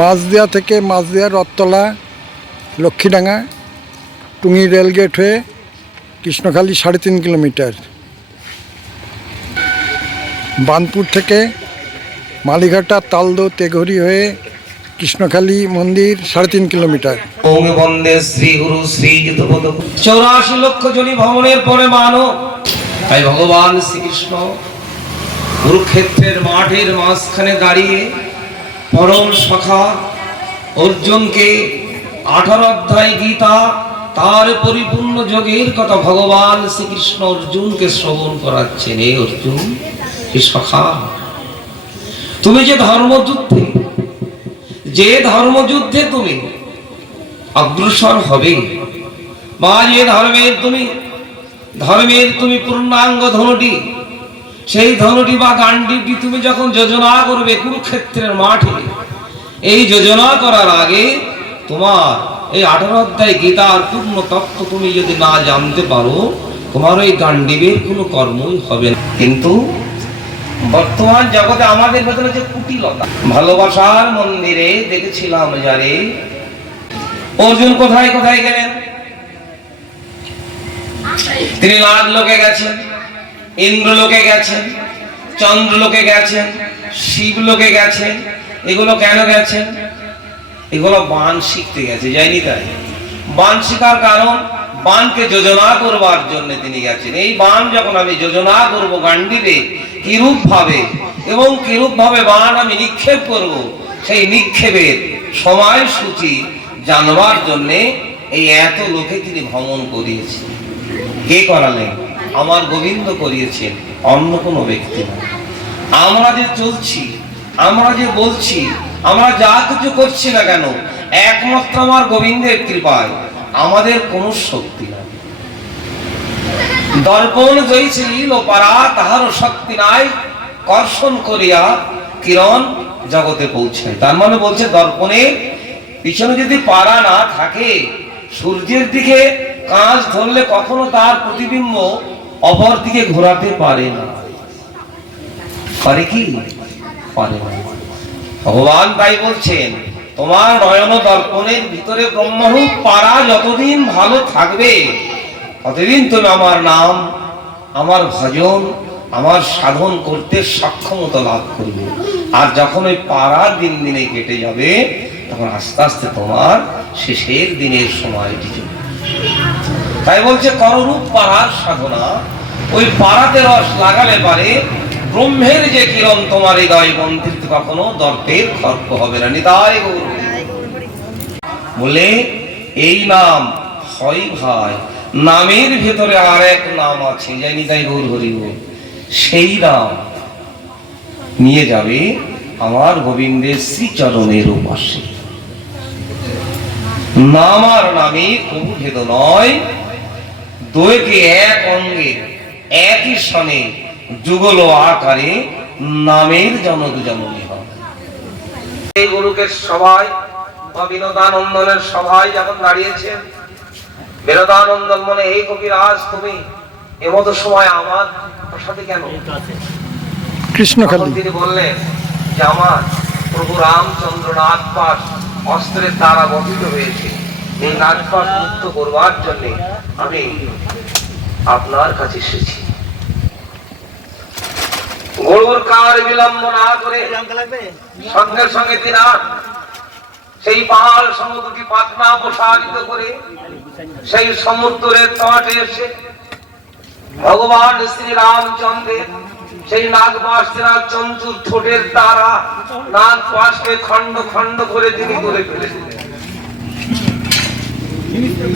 মাছদিয়া থেকে মাছদিয়া রথতলা লক্ষ্মীডাঙ্গা টুঙ্গি রেলগেট হয়ে কৃষ্ণখালী সাড়ে তিন কিলোমিটার। বানপুর থেকে মালিঘাটা তালদো তেঘরি হয়ে কৃষ্ণখালী মন্দির সাড়ে তিন কিলোমিটার। ওং শ্রী শ্রী চৌরাশি লক্ষ জনি ভ্রমণের পরে মানো। তাই ভগবান শ্রীকৃষ্ণ কুরুক্ষেত্রের মাঠের মাঝখানে দাঁড়িয়ে পরম সখা অর্জুনকে আঠারো অধ্যায় গীতা, তার পরিপূর্ণ যোগের কথা ভগবান শ্রীকৃষ্ণ অর্জুনকে শ্রবণ করাচ্ছেন। এই অর্জুন, হে সখা, তুমি যে ধর্মযুদ্ধে যে ধর্মযুদ্ধে তুমি অগ্রসর হবে, বা যে ধর্মের তুমি ধর্মের তুমি পূর্ণাঙ্গ ধনুটি সেই ধনুটি বা গান্ডিটি তুমি যখন যোজনা করবে কুরুক্ষেত্রের মাঠে, এই যোজনা করার আগে তোমার এই আঠারো অধ্যায় গীতার পূর্ণ তত্ত্ব তুমি যদি না জানতে পারো, তোমার ওই গান্ডিবের কোনো কর্মই হবে না। কিন্তু বর্তমান জগতে আমাদের ভেতরে যে কুটিলতা, ভালোবাসার মন্দিরে দেখেছিলাম যারে, অর্জুন কোথায় কোথায় গেলেন? তিনি লাল লোকে গেছেন। ইন্দ্র লোকে গেছেন চন্দ্র লোকে গেছেন শিব লোকে গেছেন, এগুলো কেন গেছেন? এগুলো বান শিখতে গেছে, যায়নি তাই? বান শিখার কারণ, বানকে যোজনা করবার জন্য তিনি গেছেন। এই বান যখন আমি যোজনা করব গান্ডিবে কিরূপ ভাবে এবং কিরূপ ভাবে বান আমি নিক্ষেপ করব, সেই নিক্ষেপের সময়সূচি জানবার জন্য এই এত লোকে তিনি ভ্রমণ করিয়েছেন। কে করালেন? আমার গোবিন্দ করিয়েছেন, অন্য কোনো ব্যক্তি না আমরা যে চলছি, আমরা যে বলছি, আমরা যা কিছু করছি না কেন, একমাত্র আমার গোবিন্দের কৃপায় আমাদের কোনো শক্তি নাই। দর্পণ জয়ছিল পারা, তাহার শক্তি নাই, কর্ষণ করিয়া কিরণ জগতে পৌঁছায়। তার মানে বলছে, দর্পণে পিছনে যদি পারা না থাকে, সূর্যের দিকে কাঁচ ধরলে কখনো তার প্রতিবিম্ব অপর দিকে ঘোরাতে পারে না। পারে কি? পারে না। ভগবান তাই বলছেন, তোমার নয়ন দর্পণের ভিতরে ব্রহ্মরূপ পারা যতদিন ভালো থাকবে, ততদিন তুমি আমার নাম, আমার ভজন, আমার সাধন করতে সক্ষমতা লাভ করবে। আর যখন ওই পাড়ার দিন দিনে কেটে যাবে, তখন আস্তে আস্তে তোমার শেষের দিনের সময়টি চলে তাই বলছে, কররূপ পাড়ার সাধনা। ওই পাড়াতে রস লাগালে পারে, ব্রহ্মের যে কিরণ তোমার হৃদয় বন্ধিত কখনো দর্পের খর্প হবে না। নিতাই বলে এই নাম, হয় ভাই, নামের ভেতরে আর এক নাম আছে। যাই নিতাই গৌর হরি বল। সেই নাম নিয়ে যাবে আমার গোবিন্দের শ্রীচরণের উপাসে। নাম আর নামে কবু ভেদ নয় দোয়েকে এক অঙ্গে? একই সনে যুগল আকারে নামের জনক জননী হয়। এই গুরুকে সবাই বা বিনোদানন্দনের সবাই যখন দাঁড়িয়েছেন বিনোদানন্দন মনে এই কবিরাজ তুমি এমতো সময় আমার সাথে কেন? কৃষ্ণখালী তখন তিনি বললেন যে আমার প্রভু রামচন্দ্র নাগপাশ অস্ত্রের দ্বারা গঠিত হয়েছে। এই নাগপাশ মুক্ত করবার জন্য আমি আপনার কাছে এসেছি। গরুর কার বিলম্ব না করে সঙ্গে সঙ্গে তিনি সেই পাহাড় সমুদ্রটি পাতনা প্রসারিত করে সেই সমুদ্রের তটে এসে ভগবান শ্রী রামচন্দ্রের সেই নাগপাশরা চঞ্চুর ঠোঁটের দ্বারা নাগপাশকে খণ্ড খণ্ড করে তিনি করে ফেলে দিলেন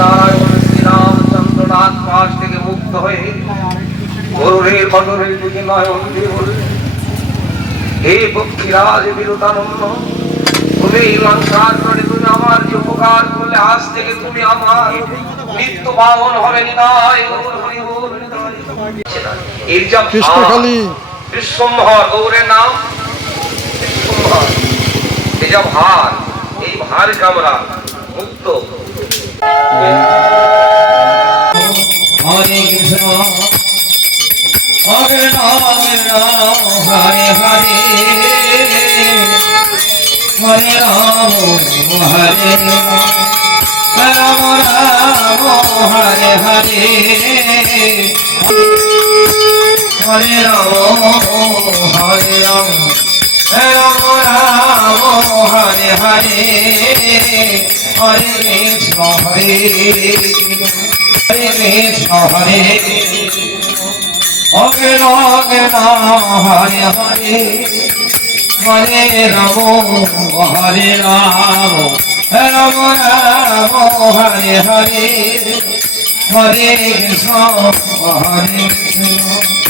নারায়ণ শ্রী রামচন্দ্র নাগপাশ থেকে মুক্ত হয়ে গরুরের বদরের দিকে নয়ন দিয়ে বললেন হে পক্ষীরাজ বিরতানন্দ তুমি লঙ্কার করে তুমি আমার যে উপকার করলে আজ থেকে তুমি আমার মৃত্যু পাবন হবে নিতাই। এর যা বিশ্বম্ভর গৌরের নাম বিশ্বম্ভর এই যা ভার এই কামরা, মুক্ত। হরে কৃষ্ণ, হরে রাম, হরে হরে। হরে রাম হরে রাম রাম, হরে হরে। হরে রাম হরে রাম। রাম হরে হরে হরে কৃষ্ণ হরে। হরে কৃষ্ণ হরে। রাম হরে হরে। হরে রাম হরে রাম। রাম রাম হরে হরে হরে কৃষ্ণ হরে কৃষ্ণ।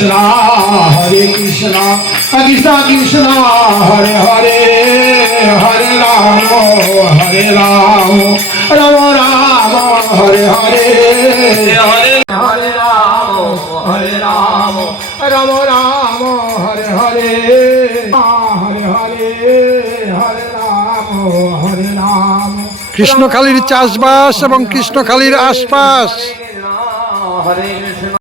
কৃষ্ণ হরে কৃষ্ণ কৃষ্ণ কৃষ্ণ হরে হরে হরে রাম হরে রাম রাম রাম হরে হরে। হরে হরে রাম হরে রাম রাম রাম হরে হরে। হরে হরে হরে রাম হরে রাম। কৃষ্ণখালীর চাষবাস এবং কৃষ্ণখালীর আশপাশ। হরে